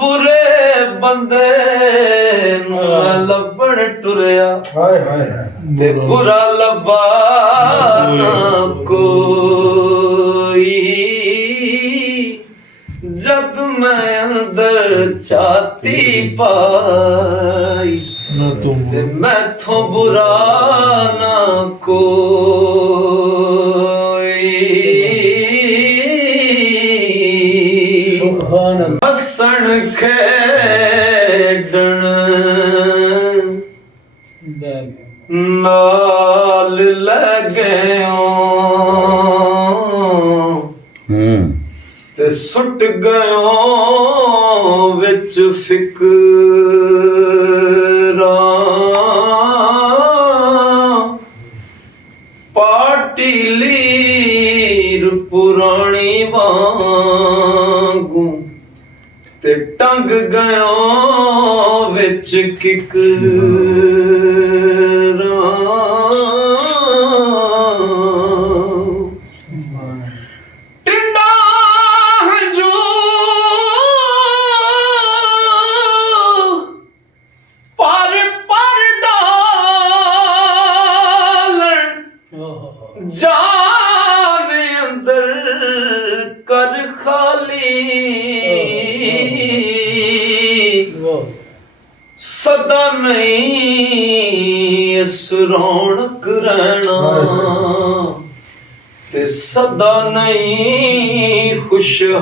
बुरे बंदे मैं लभण टुरिया ते बुरा लभा ना कोई जद मैं अंदर छाती पाई ते मैथों बुरा ना हसन खेडन नाल लगयो ते सुट गयो विच फिकरा पाटी लीर पुरानी वांगू ते टंग गयो विच किकरा टिंडा हंजू पर पर डालन जान अंदर कर खाली सदा नहीं इस रौनक रहना ते सदा नहीं खुशहाली